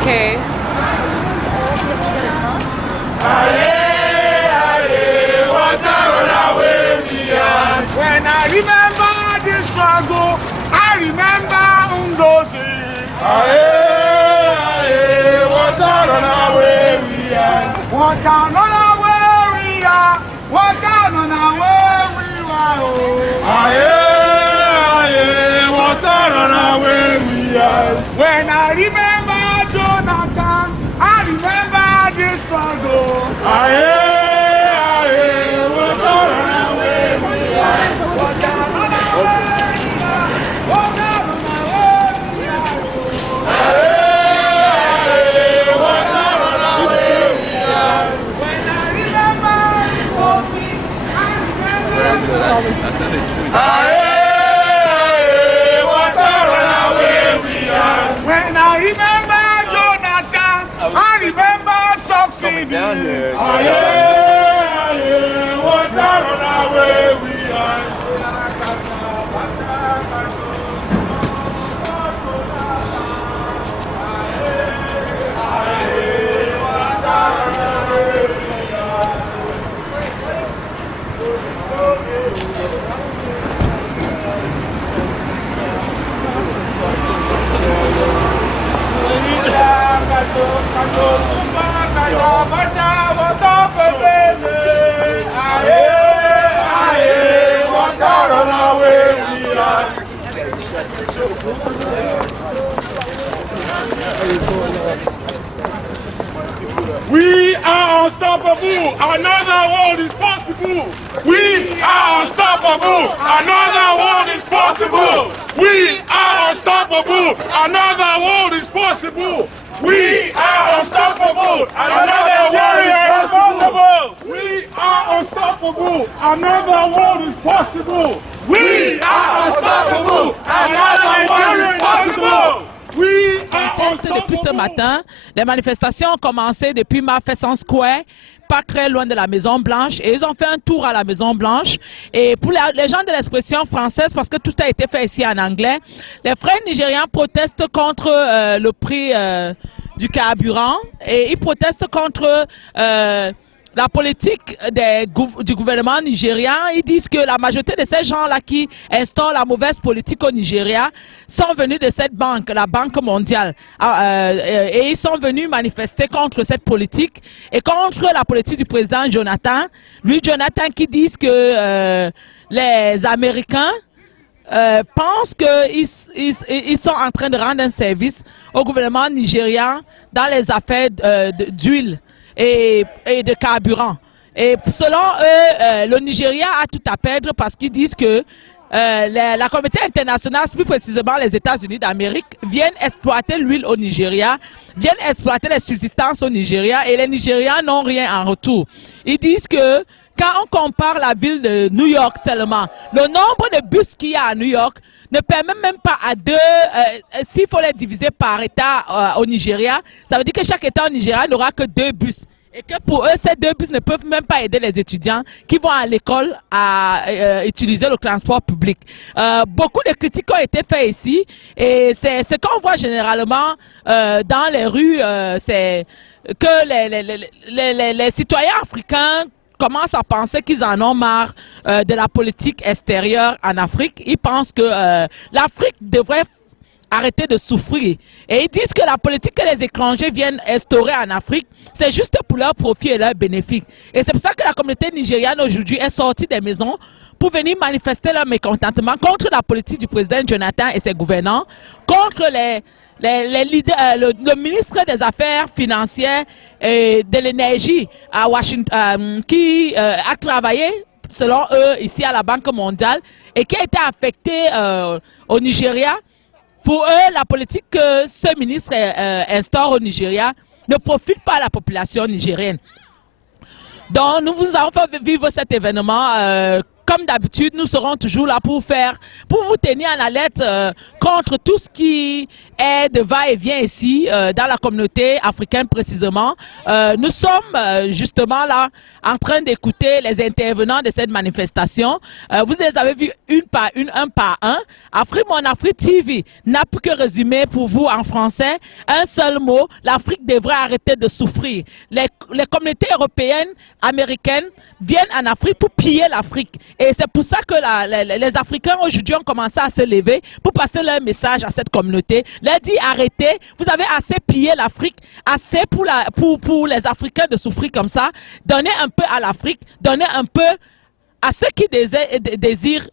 Okay. When I remember the struggle, I remember Ngozi. What a runaway we are. What a runaway we are. What a runaway we are. What a runaway we are. When I remember Jonathan, I remember the struggle. What a runaway we are. What a runaway we are. What a runaway we are. What a runaway we are. When I remember Kofi, I remember what a runaway we are. When I remember Jonathan, I remember subsidy. What a runaway we are. We are unstoppable. Another world is possible. We are unstoppable. Another world is possible. We are unstoppable. Another world is possible. We are unstoppable. Another world is possible. We are unstoppable. Another world is possible. We are unstoppable. Another world is possible. Depuis ce matin, les manifestations ont commencé depuis Mafesan Square, pas très loin de la Maison Blanche, et ils ont fait un tour à la Maison Blanche. Et pour les gens de l'expression française, parce que tout a été fait ici en anglais, les frères nigérians protestent contre le prix du carburant, et ils protestent contre la politique du gouvernement nigérian. Ils disent que la majorité de ces gens-là qui instaurent la mauvaise politique au Nigeria sont venus de cette banque, la Banque mondiale. Et ils sont venus manifester contre cette politique et contre la politique du président Jonathan. Lui, Jonathan, qui dit que les Américains pensent qu'ils sont en train de rendre un service au gouvernement nigérian dans les affaires d'huile et de carburant. Et selon eux, le Nigeria a tout à perdre parce qu'ils disent que la communauté internationale, plus précisément les États-Unis d'Amérique, viennent exploiter l'huile au Nigeria, viennent exploiter les subsistances au Nigeria et les Nigérians n'ont rien en retour. Ils disent que quand on compare la ville de New York seulement, le nombre de bus qu'il y a à New York ne permet même pas à deux, s'il faut les diviser par État au Nigeria, ça veut dire que chaque État au Nigeria n'aura que 2 bus. Et que pour eux, ces 2 bus ne peuvent même pas aider les étudiants qui vont à l'école à utiliser le transport public. Beaucoup de critiques ont été faites ici et c'est ce qu'on voit généralement dans les rues, c'est que les citoyens africains commencent à penser qu'ils en ont marre de la politique extérieure en Afrique. Ils pensent que l'Afrique devrait arrêter de souffrir. Et ils disent que la politique que les étrangers viennent instaurer en Afrique, c'est juste pour leur profit et leur bénéfice. Et c'est pour ça que la communauté nigériane aujourd'hui est sortie des maisons pour venir manifester leur mécontentement contre la politique du président Jonathan et ses gouvernants, contre les leaders, le ministre des Affaires financières et de l'énergie à Washington, qui a travaillé, selon eux, ici à la Banque mondiale et qui a été affecté au Nigeria Pour eux, la politique que ce ministre instaure au Nigeria ne profite pas à la population nigérienne. Donc, nous vous avons fait vivre cet événement. Comme d'habitude, nous serons toujours là pour vous tenir en alerte contre tout ce qui est de va-et-vient ici, dans la communauté africaine précisément. Nous sommes justement là en train d'écouter les intervenants de cette manifestation. Vous les avez vus un par un. Afrique Mon Afrique TV n'a plus que résumer pour vous en français un seul mot: l'Afrique devrait arrêter de souffrir. Les communautés européennes, américaines viennent en Afrique pour piller l'Afrique. Et c'est pour ça que les Africains aujourd'hui ont commencé à se lever pour passer leur message à cette communauté. Leur dire: arrêtez, vous avez assez pillé l'Afrique, assez pour les Africains de souffrir comme ça. Donnez un peu à l'Afrique, donnez un peu à ceux qui désirent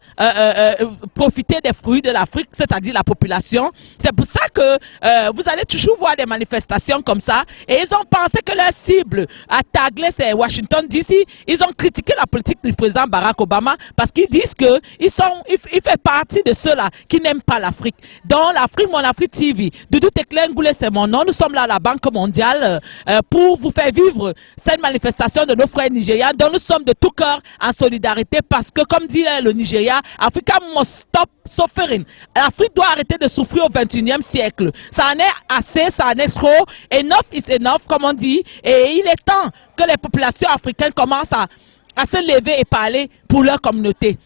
profiter des fruits de l'Afrique, c'est-à-dire la population. C'est pour ça que vous allez toujours voir des manifestations comme ça. Et ils ont pensé que leur cible à tagler, c'est Washington DC. Ils ont critiqué la politique du président Barack Obama parce qu'ils disent qu'il fait partie de ceux-là qui n'aiment pas l'Afrique. Dans l'Afrique Mon Afrique TV, Doudou Tekle Ngoulé, c'est mon nom. Nous sommes là à la Banque mondiale pour vous faire vivre cette manifestation de nos frères nigérians, dont nous sommes de tout cœur en solidarité. Parce que, comme dit le Nigeria, Africa must stop suffering. L'Afrique doit arrêter de souffrir au 21e siècle. Ça en est assez, ça en est trop. Enough is enough, comme on dit. Et il est temps que les populations africaines commencent à se lever et parler pour leur communauté.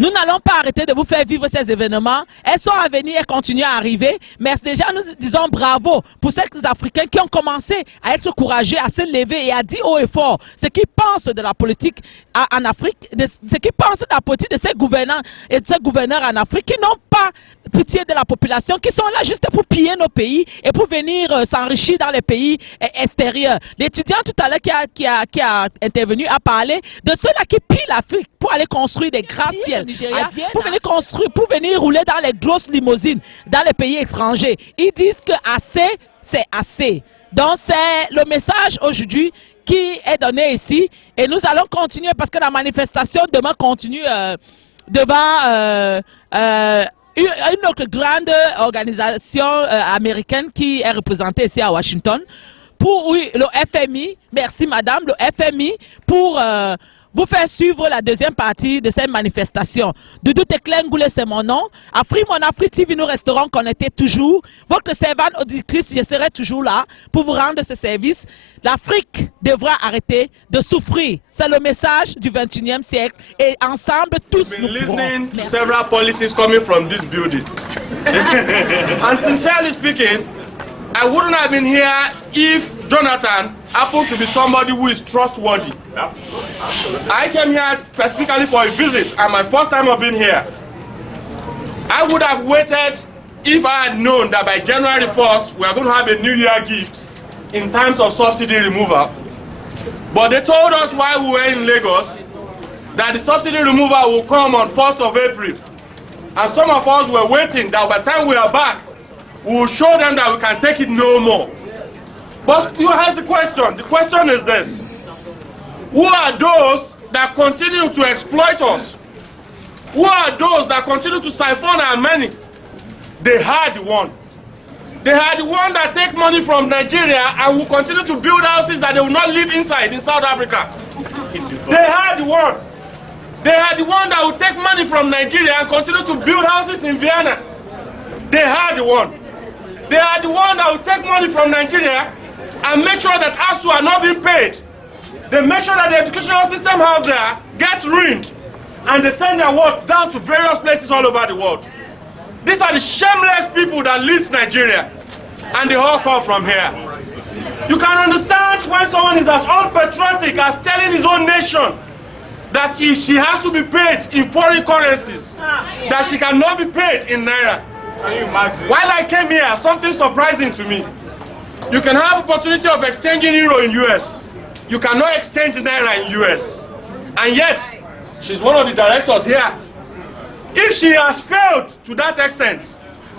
Nous n'allons pas arrêter de vous faire vivre ces événements. Elles sont à venir et continuent à arriver. Mais déjà, nous disons bravo pour ces Africains qui ont commencé à être courageux, à se lever et à dire haut et fort ce qu'ils pensent de la politique en Afrique, ce qu'ils pensent de la politique de ces gouvernants et de ces gouverneurs en Afrique qui n'ont pas pitié de la population, qui sont là juste pour piller nos pays et pour venir s'enrichir dans les pays extérieurs. L'étudiant tout à l'heure qui a intervenu a parlé de ceux-là qui pillent l'Afrique pour aller construire des gratte-ciels. Pour venir construire, pour venir rouler dans les grosses limousines dans les pays étrangers. Ils disent que assez, c'est assez. Donc c'est le message aujourd'hui qui est donné ici et nous allons continuer parce que la manifestation demain continue devant une autre grande organisation américaine qui est représentée ici à Washington pour le FMI, merci madame, le FMI pour vous faire suivre la deuxième partie de cette manifestation. Doudou Tekle Ngoulé, c'est mon nom. Afrique Mon Afrique TV, nous resterons connectés toujours. Votre servante auditrice, je serai toujours là pour vous rendre ce service. L'Afrique devra arrêter de souffrir. C'est le message du 21e siècle. Et ensemble, tous nous pouvons. Listening to several policies coming from this building. And sincerely speaking, I wouldn't have been here if Jonathan happened to be somebody who is trustworthy. I came here specifically for a visit and my first time of being here. I would have waited if I had known that by January 1st we are going to have a New Year gift in terms of subsidy removal. But they told us while we were in Lagos that the subsidy removal will come on 1st of April. And some of us were waiting that by the time we are back, we will show them that we can take it no more. But you ask the question. The question is this: who are those that continue to exploit us? Who are those that continue to siphon our money? They are the one. They are the one that take money from Nigeria and will continue to build houses that they will not live inside in South Africa. They are the one. They are the one that will take money from Nigeria and continue to build houses in Vienna. They are the one. They are the one that will take money from Nigeria and make sure that ASU are not being paid. They make sure that the educational system out there gets ruined. And they send their work down to various places all over the world. These are the shameless people that lead Nigeria. And they all come from here. You can understand when someone is as unpatriotic as telling his own nation that she has to be paid in foreign currencies, that she cannot be paid in Naira. Can you imagine? While I came here, something surprising to me. You can have opportunity of exchanging euro in US. You cannot exchange Naira in US. And yet, she's one of the directors here. If she has failed to that extent,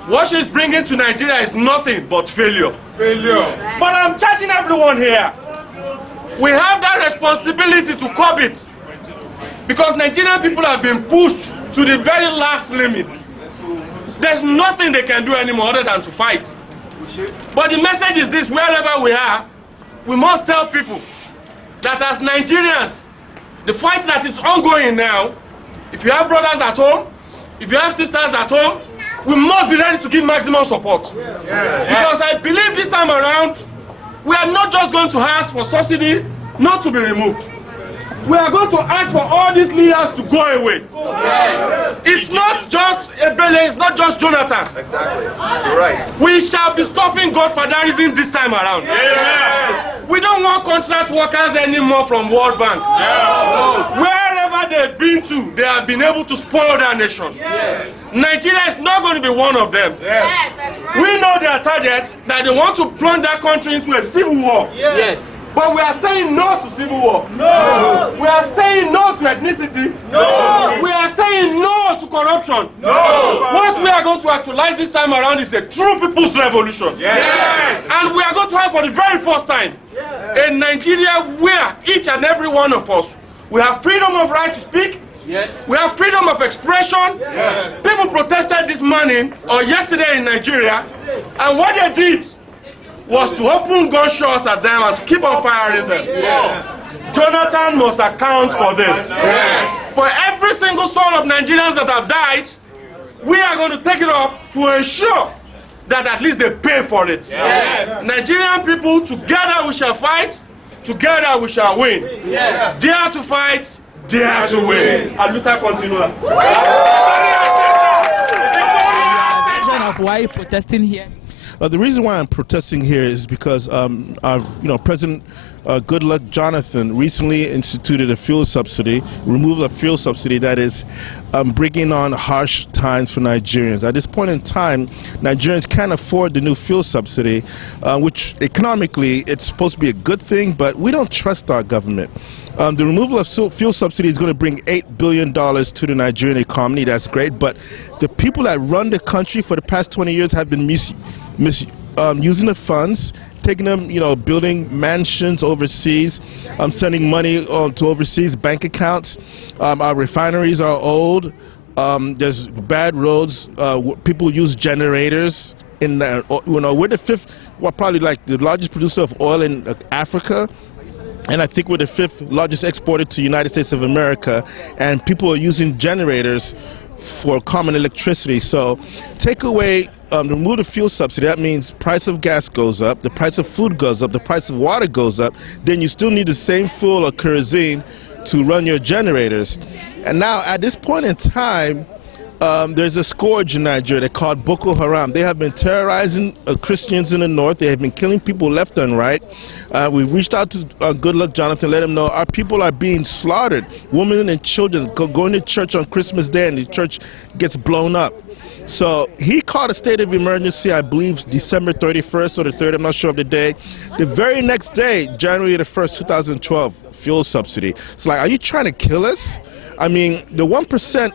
what she's bringing to Nigeria is nothing but failure. But I'm charging everyone here. We have that responsibility to curb it. Because Nigerian people have been pushed to the very last limit. There's nothing they can do anymore other than to fight. But the message is this: wherever we are, we must tell people that as Nigerians, the fight that is ongoing now, if you have brothers at home, if you have sisters at home, we must be ready to give maximum support. Because I believe this time around, we are not just going to ask for subsidy not to be removed. We are going to ask for all these leaders to go away. It's not just Ebele, it's not just Jonathan. Exactly. You're right. We shall be stopping godfatherism this time around. We don't want contract workers anymore from World Bank. Wherever they've been to, they have been able to spoil their nation. Nigeria is not going to be one of them. We know their targets, that they want to plunge that country into a civil war. But we are saying no to civil war. No. We are saying no to ethnicity. No. We are saying no to corruption. No. What we are going to actualize this time around is a true people's revolution. Yes. And we are going to have for the very first time a Nigeria where each and every one of us, we have freedom of right to speak. Yes. We have freedom of expression. Yes. People protested this morning or yesterday in Nigeria, and what they did was to open gunshots at them and to keep on firing them. Yes. Jonathan must account for this. Yes. For every single soul of Nigerians that have died, we are going to take it up to ensure that at least they pay for it. Yes. Nigerian people, together we shall fight, together we shall win. Yes. Dare to fight, dare to win. And Luther continua. Why are you protesting here? The reason why I'm protesting here is because President Goodluck Jonathan recently instituted a fuel subsidy, removed a fuel subsidy that is bringing on harsh times for Nigerians. At this point in time, Nigerians can't afford the new fuel subsidy, which economically it's supposed to be a good thing, but we don't trust our government. The removal of fuel subsidy is going to bring $8 billion to the Nigerian economy. That's great, but the people that run the country for the past 20 years have been using the funds, taking them, building mansions overseas, sending money to overseas bank accounts. Our refineries are old. There's bad roads. People use generators. We're the fifth, probably like the largest producer of oil in Africa. And I think we're the fifth largest exporter to the United States of America. And people are using generators for common electricity. So take away, remove the fuel subsidy. That means price of gas goes up, the price of food goes up, the price of water goes up. Then you still need the same fuel or kerosene to run your generators. And now at this point in time, there's a scourge in Nigeria. They're called Boko Haram. They have been terrorizing Christians in the north. They have been killing people left and right. We reached out to Goodluck Jonathan, let him know our people are being slaughtered. Women and children going to church on Christmas Day and the church gets blown up. So he called a state of emergency, I believe December 31st or the 3rd, I'm not sure of the day. The very next day, January the 1st, 2012, fuel subsidy. It's like, are you trying to kill us? I mean, the 1%,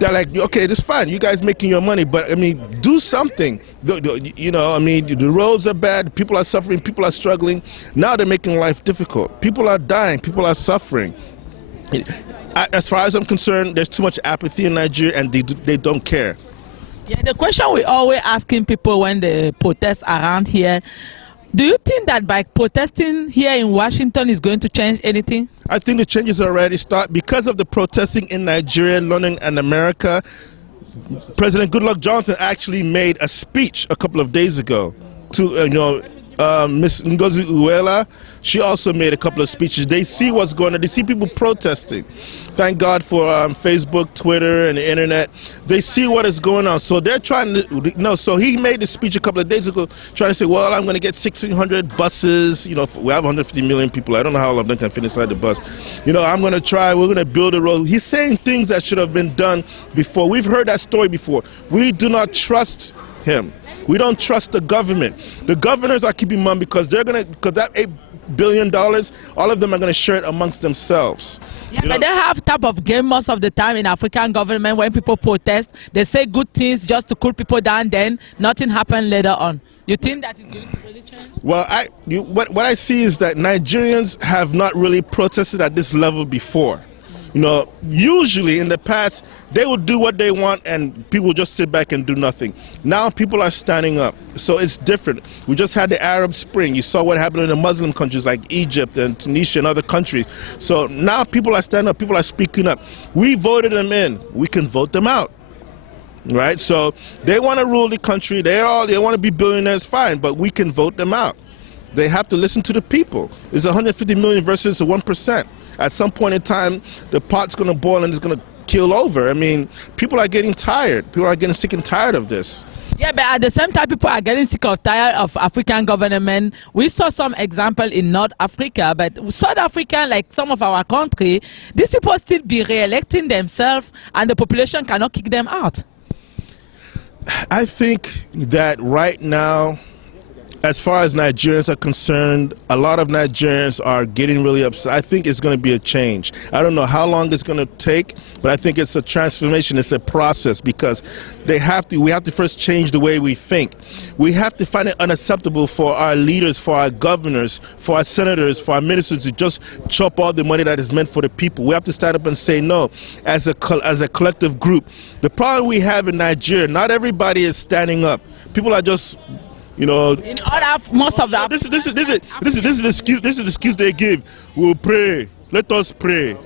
they're like, okay, that's fine. You guys making your money, but I mean, do something. The roads are bad. People are suffering. People are struggling. Now they're making life difficult. People are dying. People are suffering. As far as I'm concerned, there's too much apathy in Nigeria, and they don't care. Yeah, the question we always asking people when they protest around here, do you think that by protesting here in Washington is going to change anything? I think the changes already start because of the protesting in Nigeria, London, and America. President Goodluck Jonathan actually made a speech a couple of days ago to, Miss Ngozi Uwela. She also made a couple of speeches. They see what's going on. They see people protesting. Thank God for Facebook, Twitter, and the internet. They see what is going on. So they're trying to, so he made this speech a couple of days ago trying to say, well, I'm going to get 1,600 buses. We have 150 million people. I don't know how all of them can fit inside the bus. we're going to build a road. He's saying things that should have been done before. We've heard that story before. We do not trust him. We don't trust the government. The governors are keeping mum because that $8 billion, all of them are going to share it amongst themselves. Yeah, but they have type of game most of the time in African government. When people protest, they say good things just to cool people down, then nothing happens later on. You think that is going to really change? Well, what I see is that Nigerians have not really protested at this level before. You know, usually in the past, they would do what they want and people would just sit back and do nothing. Now people are standing up. So it's different. We just had the Arab Spring. You saw what happened in the Muslim countries like Egypt and Tunisia and other countries. So now people are standing up, people are speaking up. We voted them in. We can vote them out. Right? So they want to rule the country. They want to be billionaires, fine, but we can vote them out. They have to listen to the people. It's 150 million versus 1%. At some point in time, the pot's going to boil and it's going to kill over. I mean, people are getting tired. People are getting sick and tired of this. Yeah, but at the same time, people are getting sick or tired of African government. We saw some example in North Africa, but South Africa, like some of our country, these people still be re-electing themselves and the population cannot kick them out. I think that right now, as far as Nigerians are concerned, a lot of Nigerians are getting really upset. I think it's going to be a change. I don't know how long it's going to take, but I think it's a transformation. It's a process because we have to first change the way we think. We have to find it unacceptable for our leaders, for our governors, for our senators, for our ministers to just chop all the money that is meant for the people. We have to stand up and say no as a collective group. The problem we have in Nigeria, not everybody is standing up. People are just, you know, in most of the this is the excuse they give. We'll pray. Let us pray.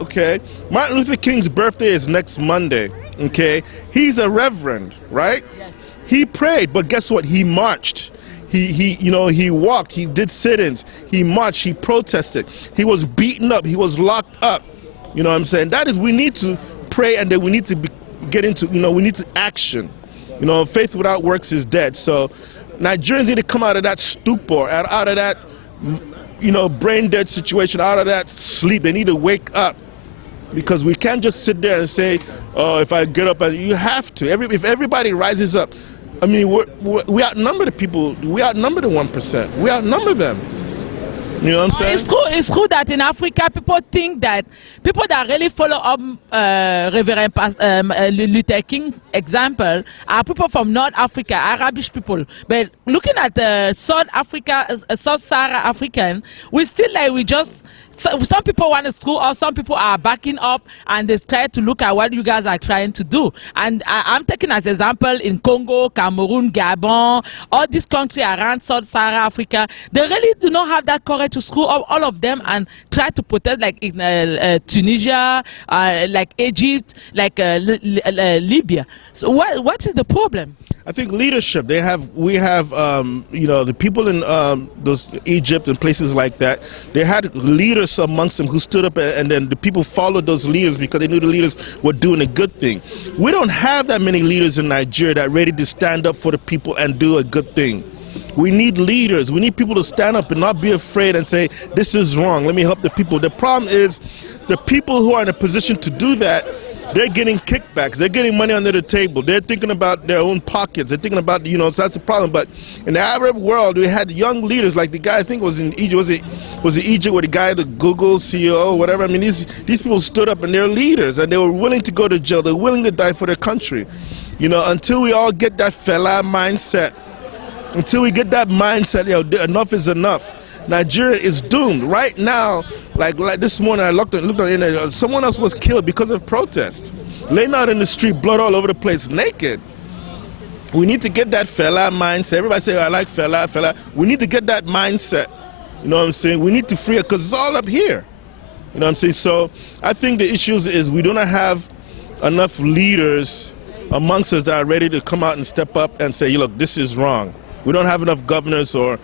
Okay. Martin Luther King's birthday is next Monday. Okay. He's a reverend, right? Yes. He prayed, but guess what? He marched. He walked. He did sit-ins. He marched. He protested. He was beaten up. He was locked up. You know what I'm saying? That is, we need to pray, and then we need to get into. We need to action. You know, faith without works is dead. So Nigerians need to come out of that stupor, out of that, brain dead situation, out of that sleep. They need to wake up because we can't just sit there and say, oh, if I get up, you have to. If everybody rises up, I mean, we outnumber the people. We outnumber the 1%. We outnumber them. You know what I'm saying? It's true that in Africa, people think that people that really follow up Reverend Luther King example are people from North Africa, Arabic people. But looking at South Africa, South Sahara African, some people want to screw up, some people are backing up and they try to look at what you guys are trying to do. And I'm taking as example in Congo, Cameroon, Gabon, all these countries around South Sahara Africa, they really do not have that courage to screw up all of them and try to protect, like in Tunisia, like Egypt, like Libya. So what is the problem? I think leadership. We have the people in those Egypt and places like that. They had leaders amongst them who stood up, and then the people followed those leaders because they knew the leaders were doing a good thing. We don't have that many leaders in Nigeria that are ready to stand up for the people and do a good thing. We need leaders. We need people to stand up and not be afraid and say, this is wrong, let me help the people. The problem is the people who are in a position to do that, they're getting kickbacks. They're getting money under the table. They're thinking about their own pockets. They're thinking about, so that's the problem. But in the Arab world, we had young leaders like the guy, I think was in Egypt. Was it Egypt with the guy, the Google CEO or whatever? I mean, these people stood up and they're leaders and they were willing to go to jail. They're willing to die for their country. Until we all get that fella mindset, until we get that mindset, enough is enough. Nigeria is doomed right now. Like this morning, I looked on the internet. Someone else was killed because of protest, laying out in the street, blood all over the place, naked. We need to get that fella mindset. Everybody say, I like fella. We need to get that mindset. You know what I'm saying? We need to free it because it's all up here. You know what I'm saying? So I think the issue is we don't have enough leaders amongst us that are ready to come out and step up and say, look, this is wrong. We don't have enough governors or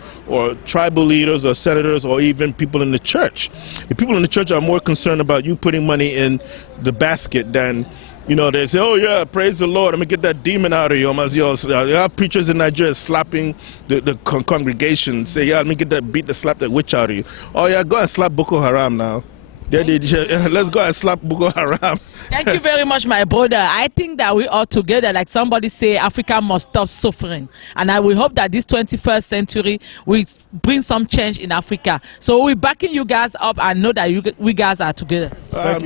tribal leaders or senators or even people in the church. The people in the church are more concerned about you putting money in the basket than, they say, oh yeah, praise the Lord, I'm going to get that demon out of you. You have preachers in Nigeria slapping the congregation, say, yeah, let me slap that witch out of you. Oh yeah, go and slap Boko Haram now. Let's go and slap Boko Haram. Thank you very much, my brother. I think that we all together, like somebody say, Africa must stop suffering. And I will hope that this 21st century will bring some change in Africa. So we're backing you guys up and know that we guys are together.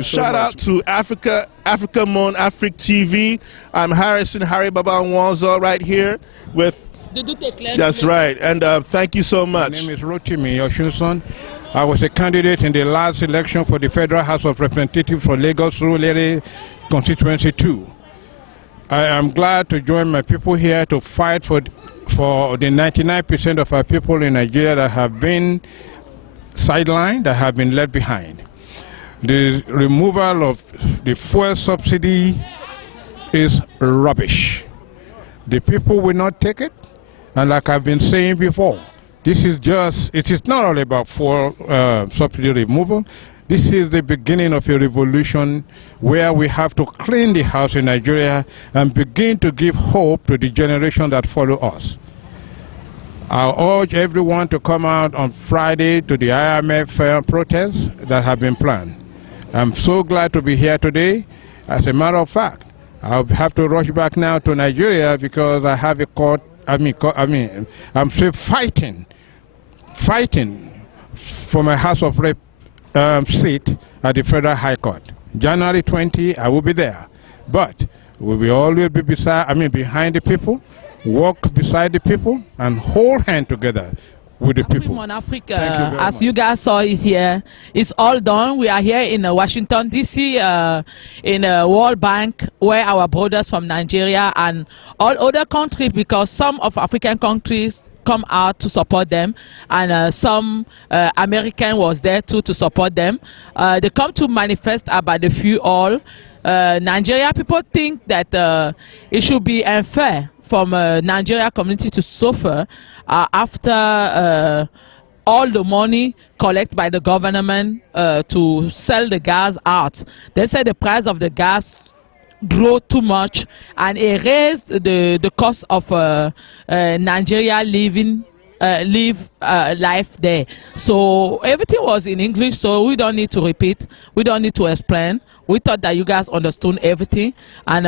Shout out to Africa Mon Afrique TV. I'm Harry Baba Nwanzo right here with... That's right. And thank you so much. My name is Rotimi Yoshunson. I was a candidate in the last election for the Federal House of Representatives for Lagos Surulere Constituency 2. I am glad to join my people here to fight for the 99% of our people in Nigeria that have been sidelined, that have been left behind. The removal of the fuel subsidy is rubbish. The people will not take it, and like I've been saying before, it is not all about fuel subsidy removal. This is the beginning of a revolution where we have to clean the house in Nigeria and begin to give hope to the generation that follow us. I urge everyone to come out on Friday to the IMF protests that have been planned. I'm so glad to be here today. As a matter of fact, I'll have to rush back now to Nigeria because I have a court. I'm still fighting for my House of Rep seat at the Federal High Court. January 20, I will be there. But we will always be behind the people, walk beside the people, and hold hands together with the people. Africa, as you guys saw it here, it's all done. We are here in Washington, D.C., in World Bank, where our brothers from Nigeria and all other countries, because some of African countries come out to support them, and some American was there too to support them. They come to manifest about the fuel. Nigeria people think that it should be unfair from Nigeria community to suffer after all the money collected by the government to sell the gas out. They say the price of the gas grow too much, and it raised the cost of Nigeria life there. So everything was in English, so we don't need to repeat, we don't need to explain. We thought that you guys understood everything. And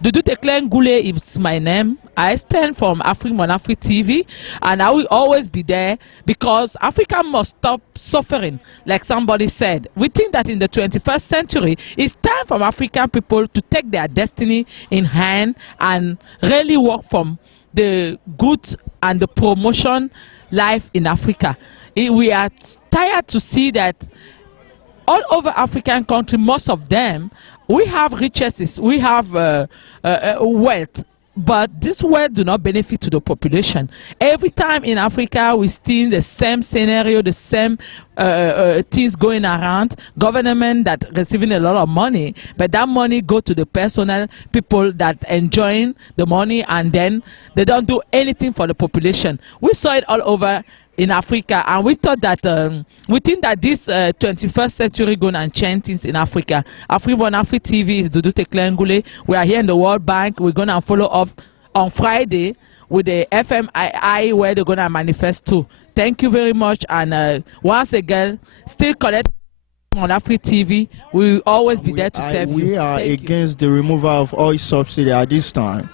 Dudu Teklen Gule is my name. I stand from Afri TV, and I will always be there because Africa must stop suffering, like somebody said. We think that in the 21st century, it's time for African people to take their destiny in hand and really work from the good and the promotion life in Africa. We are tired to see that all over African countries, most of them, we have riches, we have wealth, but this wealth do not benefit to the population. Every time in Africa, we see the same scenario, the same things going around. Government that receiving a lot of money, but that money go to the personal people that enjoying the money, and then they don't do anything for the population. We saw it all over in Africa, and we thought that we think that this 21st century going and change things in Africa. Afri TV is Dudu Teklen. We are here in the World Bank. We're gonna follow up on Friday with the FMII where they're gonna manifest too. Thank you very much, and once again, still connect on Afri TV. We will always be there to serve you. We are against the removal of oil subsidy at this time,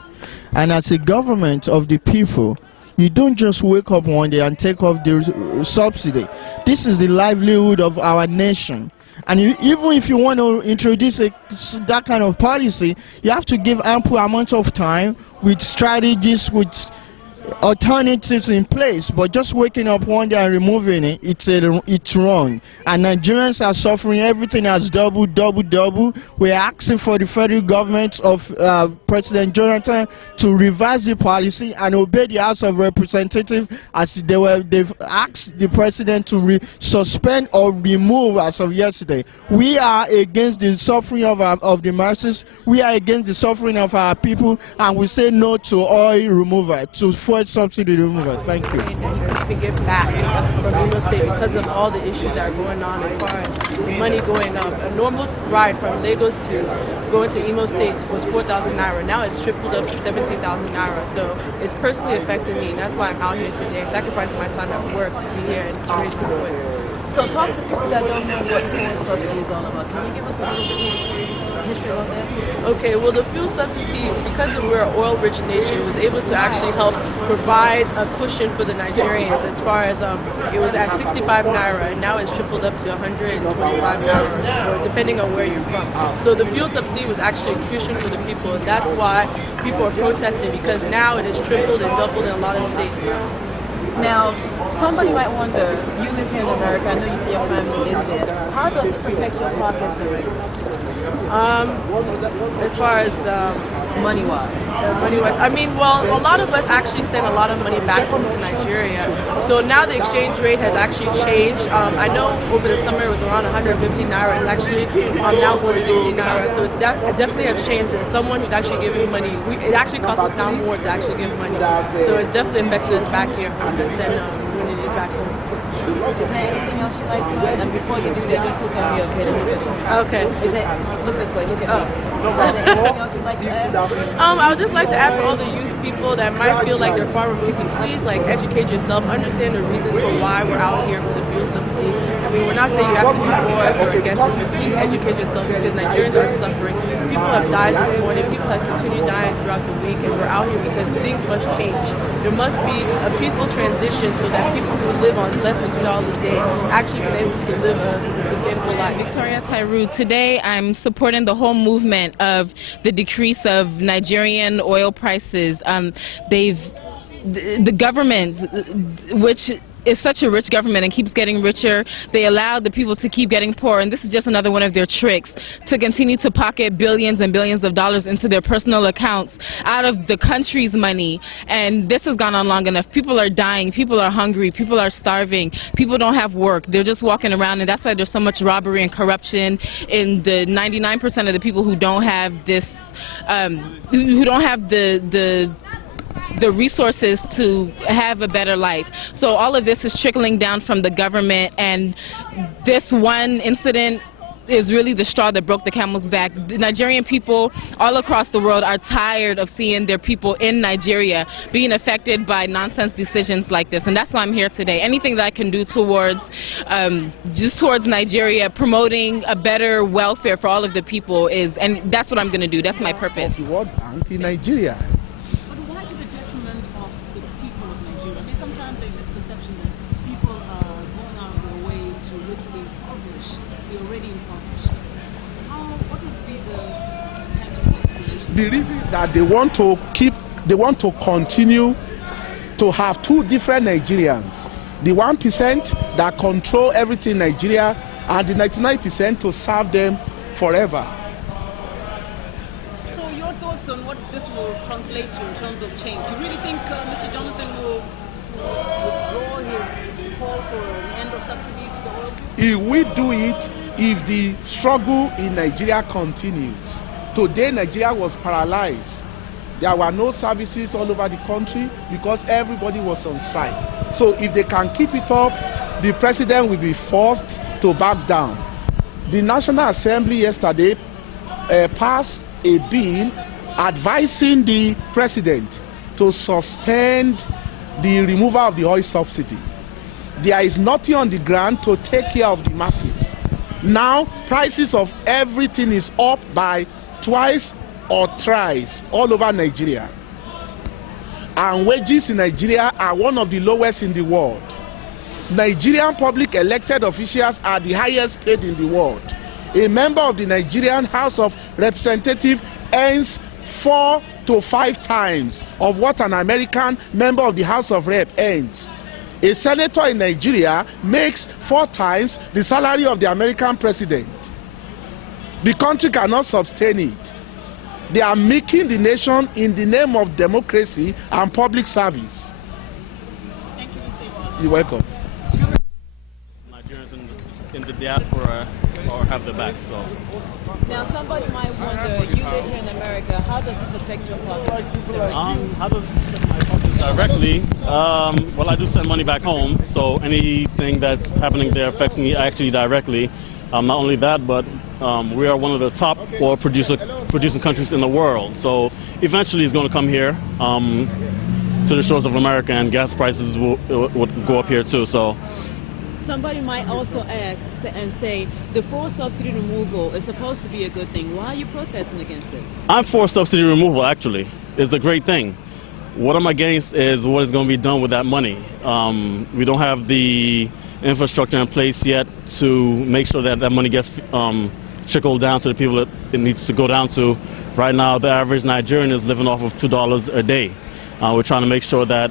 and as a government of the people, you don't just wake up one day and take off the subsidy. This is the livelihood of our nation. And even if you want to introduce that kind of policy, you have to give ample amount of time with strategies, with alternatives in place. But just waking up one day and removing it, it's wrong. And Nigerians are suffering. Everything has double. We're asking for the federal government of President Jonathan to revise the policy and obey the House of Representatives as they've asked the president to suspend or remove as of yesterday. We are against the suffering of the masses. We are against the suffering of our people, and we say no to oil removal, to fuel subsidy removal. Thank you. And you can even get back from Imo State because of all the issues that are going on as far as money going up. A normal ride from Lagos to going to Imo State was 4,000 naira. Now it's tripled up to 17,000 naira. So it's personally affecting me, and that's why I'm out here today, sacrificing my time at work to be here and raise my voice. So talk to people that don't know what fuel subsidy is all about. Can you give us a little bit more history on that? Okay, well, the fuel subsidy, because we're an oil-rich nation, was able to actually help provide a cushion for the Nigerians as far as it was at 65 naira, and now it's tripled up to 125 naira, depending on where you're from. So the fuel subsidy was actually a cushion for the people, and that's why people are protesting, because now it is tripled and doubled in a lot of states. Now, Somebody might wonder, you live here in America, I know you say your family is there. How does this affect your pockets directly? As far as money-wise. Money-wise, I mean, well, a lot of us actually send a lot of money back home to Nigeria. So now the exchange rate has actually changed. I know over the summer it was around 150 naira. It's actually now 160 naira. So it definitely has changed. And someone who's actually giving money, it actually costs us now more to actually give money. So it's definitely affected us back here when it is back home. Is there anything else you'd like to add? And before you do that, just look at me, okay? Okay. Is it, look this way, look at me. Is there anything else you'd like to add? I would just like to add for all the youth people that might feel like they're far removed to please educate yourself, understand the reasons for why we're out here for the fuel subsidy. I mean, we're not saying you have to be for us or against us, but please educate yourself because Nigerians are suffering. People have died this morning, people have continued dying throughout the week, and we're out here because things must change. There must be a peaceful transition so that people who live on less than $2 a day actually can be able to live a sustainable life. Victoria Tairu. Today I'm supporting the whole movement of the decrease of Nigerian oil prices. The government, which is such a rich government and keeps getting richer, they allow the people to keep getting poor, and this is just another one of their tricks to continue to pocket billions and billions of dollars into their personal accounts out of the country's money. And this has gone on long enough. People are dying, people are hungry, people are starving, people don't have work, they're just walking around, and that's why there's so much robbery and corruption in the 99% of the people who don't have this, who don't have the resources to have a better life. So all of this is trickling down from the government, and this one incident is really the straw that broke the camel's back. The Nigerian people all across the world are tired of seeing their people in Nigeria being affected by nonsense decisions like this, and that's why I'm here today. Anything that I can do towards towards Nigeria, promoting a better welfare for all of the people and that's what I'm going to do. That's my purpose. The World Bank in Nigeria. The reason is that they want to continue to have two different Nigerians. The 1% that control everything in Nigeria and the 99% to serve them forever. So your thoughts on what this will translate to in terms of change? Do you really think Mr. Jonathan will withdraw his call for an end of subsidies to the oil? He will do it if the struggle in Nigeria continues. Today, Nigeria was paralyzed. There were no services all over the country because everybody was on strike. So if they can keep it up, the president will be forced to back down. The National Assembly yesterday passed a bill advising the president to suspend the removal of the oil subsidy. There is nothing on the ground to take care of the masses. Now, prices of everything is up by twice or thrice all over Nigeria. And wages in Nigeria are one of the lowest in the world. Nigerian public elected officials are the highest paid in the world. A member of the Nigerian House of Representatives earns 4 to 5 times of what an American member of the House of Rep earns. A senator in Nigeria makes 4 times the salary of the American president. The country cannot sustain it. They are making the nation in the name of democracy and public service. Thank you, Mr. You're welcome. Nigerians in the diaspora or have the back, so. Now somebody might wonder, you live here in America, how does this affect your pockets? How does this affect my pockets directly? Well, I do send money back home, so anything that's happening there affects me actually directly. Not only that, but we are one of the top oil producing countries in the world. So eventually it's going to come here to the shores of America, and gas prices will go up here too. So Somebody might also ask and say the fuel subsidy removal is supposed to be a good thing. Why are you protesting against it? I'm for subsidy removal, actually. It's a great thing. What I'm against is what is going to be done with that money. We don't have the infrastructure in place yet to make sure that that money gets trickled down to the people that it needs to go down to. Right now, the average Nigerian is living off of $2 a day. We're trying to make sure that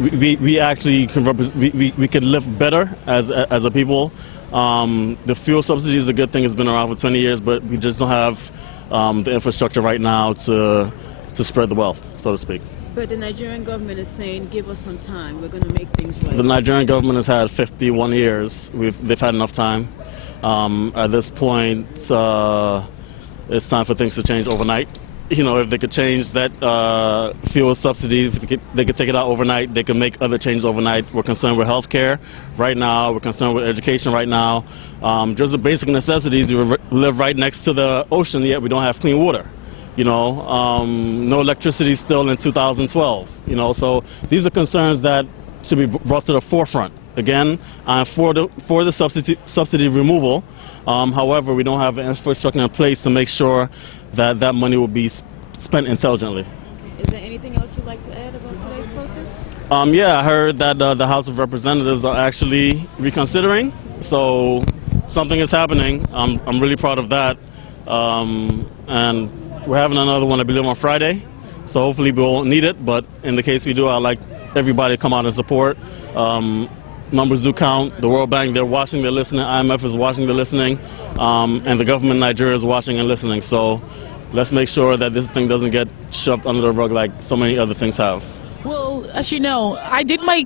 we actually can we can live better as a people. The fuel subsidy is a good thing. It's been around for 20 years, but we just don't have the infrastructure right now to spread the wealth, so to speak. But the Nigerian government is saying, give us some time. We're going to make things right. The Nigerian government has had 51 years. They've had enough time. At this point, it's time for things to change overnight. You know, if they could change that fuel subsidy, if they could take it out overnight, they could make other changes overnight. We're concerned with health care right now. We're concerned with education right now. Just the basic necessities. We live right next to the ocean, yet we don't have clean water. You know, no electricity still in 2012. You know, so these are concerns that should be brought to the forefront. Again, I'm for the subsidy removal. However, we don't have an infrastructure in place to make sure that that money will be spent intelligently. Is there anything else you'd like to add about today's protest? Yeah, I heard that the House of Representatives are actually reconsidering. So something is happening. I'm really proud of that. And we're having another one, I believe, on Friday. So hopefully we won't need it. But in the case we do, I'd like everybody to come out and support. Numbers do count. The World Bank, they're watching, they're listening. IMF is watching, they're listening. And the government in Nigeria is watching and listening. So let's make sure that this thing doesn't get shoved under the rug like so many other things have. Well, as you know, I did my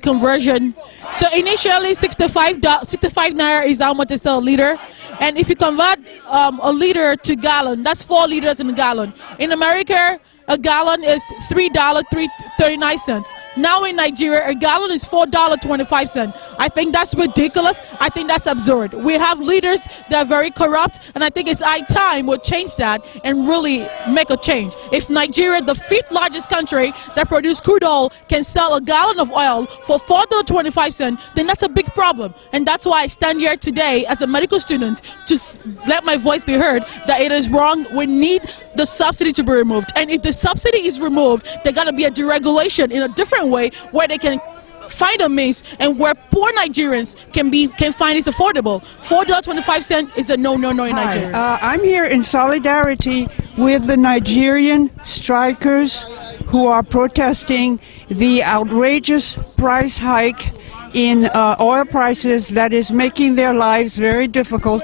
conversion. So initially, 65 naira is how much is still a liter. And if you convert a liter to gallon, that's 4 liters in a gallon. In America, a gallon is $3.39. Now in Nigeria, a gallon is $4.25. I think that's ridiculous. I think that's absurd. We have leaders that are very corrupt, and I think it's high time we'll change that and really make a change. If Nigeria, the 5th largest country that produces crude oil, can sell a gallon of oil for $4.25, then that's a big problem. And that's why I stand here today as a medical student to let my voice be heard that it is wrong. We need the subsidy to be removed. And if the subsidy is removed, there got to be a deregulation in a different way where they can find a means and where poor Nigerians can find it affordable. $4.25 is a no in Nigeria. I'm here in solidarity with the Nigerian strikers who are protesting the outrageous price hike in oil prices that is making their lives very difficult.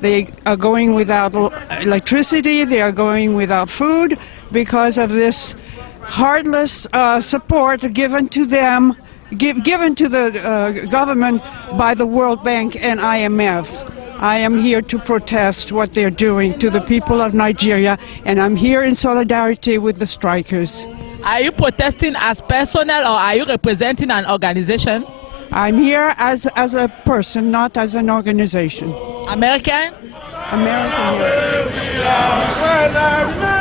They are going without electricity, they are going without food because of this heartless support given to them, given to the government by the World Bank and IMF. I am here to protest what they're doing to the people of Nigeria, and I'm here in solidarity with the strikers. Are you protesting as personnel or are you representing an organization? I'm here as a person, not as an organization. American? American, yes. When I remember